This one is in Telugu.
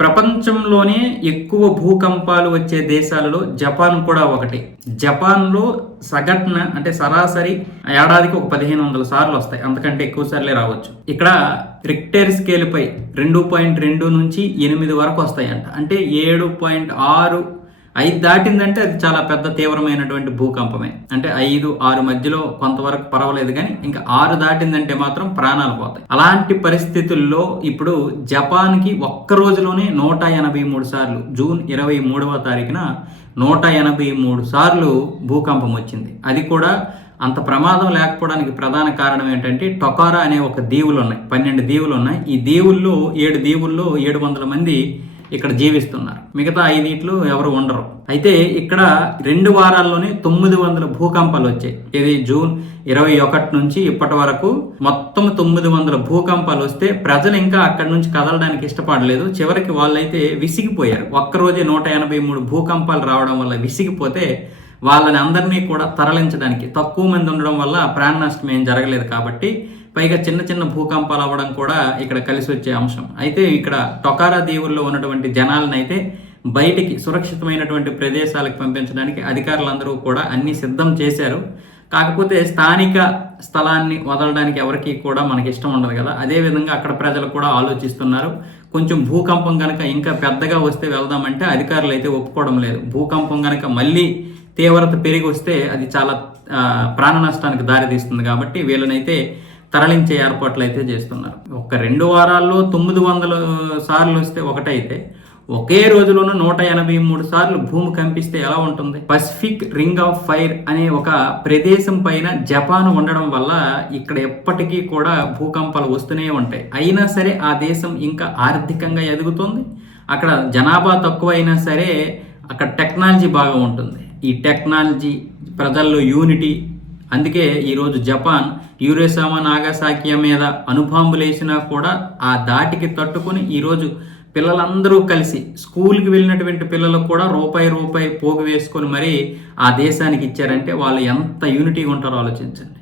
ప్రపంచంలోనే ఎక్కువ భూకంపాలు వచ్చే దేశాలలో జపాన్ కూడా ఒకటి. జపాన్లో సగటున అంటే సరాసరి ఏడాదికి ఒక పదిహేను వందల సార్లు వస్తాయి. అంతకంటే ఎక్కువ సార్లే రావచ్చు. ఇక్కడ రిక్టర్ స్కేల్ పై రెండు పాయింట్ రెండు నుంచి ఎనిమిది వరకు వస్తాయంట. అంటే ఏడు పాయింట్ ఆరు ఐదు దాటిందంటే అది చాలా పెద్ద తీవ్రమైనటువంటి భూకంపమే. అంటే ఐదు ఆరు మధ్యలో కొంతవరకు పర్వాలేదు కానీ ఇంకా ఆరు దాటిందంటే మాత్రం ప్రాణాలు పోతాయి. అలాంటి పరిస్థితుల్లో ఇప్పుడు జపాన్కి ఒక్క రోజులోనే నూట ఎనభై మూడు సార్లు జూన్ ఇరవై మూడవ తారీఖున నూట ఎనభై మూడు సార్లు భూకంపం వచ్చింది. అది కూడా అంత ప్రమాదం లేకపోవడానికి ప్రధాన కారణం ఏంటంటే టొకారా అనే ఒక దీవులు ఉన్నాయి. పన్నెండు దీవులు ఉన్నాయి. ఈ దీవుల్లో ఏడు దీవుల్లో ఏడు వందల మంది ఇక్కడ జీవిస్తున్నారు. మిగతా ఐదింట్లు ఎవరు ఉండరు. అయితే ఇక్కడ రెండు వారాల్లోనే తొమ్మిది వందల భూకంపాలు వచ్చాయి. ఇది జూన్ ఇరవై ఒకటి నుంచి ఇప్పటి వరకు మొత్తం తొమ్మిది వందల భూకంపాలు వస్తే ప్రజలు ఇంకా అక్కడి నుంచి కదలడానికి ఇష్టపడలేదు. చివరికి వాళ్ళైతే విసిగిపోయారు. ఒక్కరోజే నూట ఎనభై మూడు భూకంపాలు రావడం వల్ల విసిగిపోతే వాళ్ళని అందరినీ కూడా తరలించడానికి తక్కువ మంది ఉండడం వల్ల ప్రాణ నష్టం ఏం జరగలేదు కాబట్టి పైగా చిన్న చిన్న భూకంపాలు అవ్వడం కూడా ఇక్కడ కలిసి వచ్చే అంశం. అయితే ఇక్కడ టొకారా దీవుల్లో ఉన్నటువంటి జనాలను అయితే బయటికి సురక్షితమైనటువంటి ప్రదేశాలకు పంపించడానికి అధికారులందరూ కూడా అన్ని సిద్ధం చేశారు. కాకపోతే స్థానిక స్థలాన్ని వదలడానికి ఎవరికి కూడా మనకి ఇష్టం ఉండదు కదా. అదే విధంగా అక్కడ ప్రజలు కూడా ఆలోచిస్తున్నారు. కొంచెం భూకంపం కనుక ఇంకా పెద్దగా వస్తే వెళ్దామంటే అధికారులు అయితే ఒప్పుకోవడం లేదు. భూకంపం కనుక మళ్ళీ తీవ్రత పెరిగి వస్తే అది చాలా ప్రాణ నష్టానికి దారితీస్తుంది కాబట్టి వీళ్ళనైతే తరలించే ఏర్పాట్లు అయితే చేస్తున్నారు. ఒక రెండు వారాల్లో తొమ్మిది వందల సార్లు వస్తే ఒకటైతే ఒకే రోజులోనూ నూట ఎనభై మూడు సార్లు భూమి కంపిస్తే ఎలా ఉంటుంది? పసిఫిక్ రింగ్ ఆఫ్ ఫైర్ అనే ఒక ప్రదేశం పైన జపాన్ ఉండడం వల్ల ఇక్కడ ఎప్పటికీ కూడా భూకంపాలు వస్తూనే ఉంటాయి. అయినా సరే ఆ దేశం ఇంకా ఆర్థికంగా ఎదుగుతుంది. అక్కడ జనాభా తక్కువ అయినా సరే అక్కడ టెక్నాలజీ బాగా ఉంటుంది. ఈ టెక్నాలజీ ప్రజల్లో యూనిటీ అందుకే ఈరోజు జపాన్ యూరేసామా నాగాసాకియా మీద అణుబాంబులు కూడా ఆ దాటికి తట్టుకొని ఈరోజు పిల్లలందరూ కలిసి స్కూల్కి వెళ్ళినటువంటి పిల్లలకు కూడా రూపాయి రూపాయి పోగు వేసుకొని మరీ ఆ దేశానికి ఇచ్చారంటే వాళ్ళు ఎంత యూనిటీగా ఉంటారో ఆలోచించండి.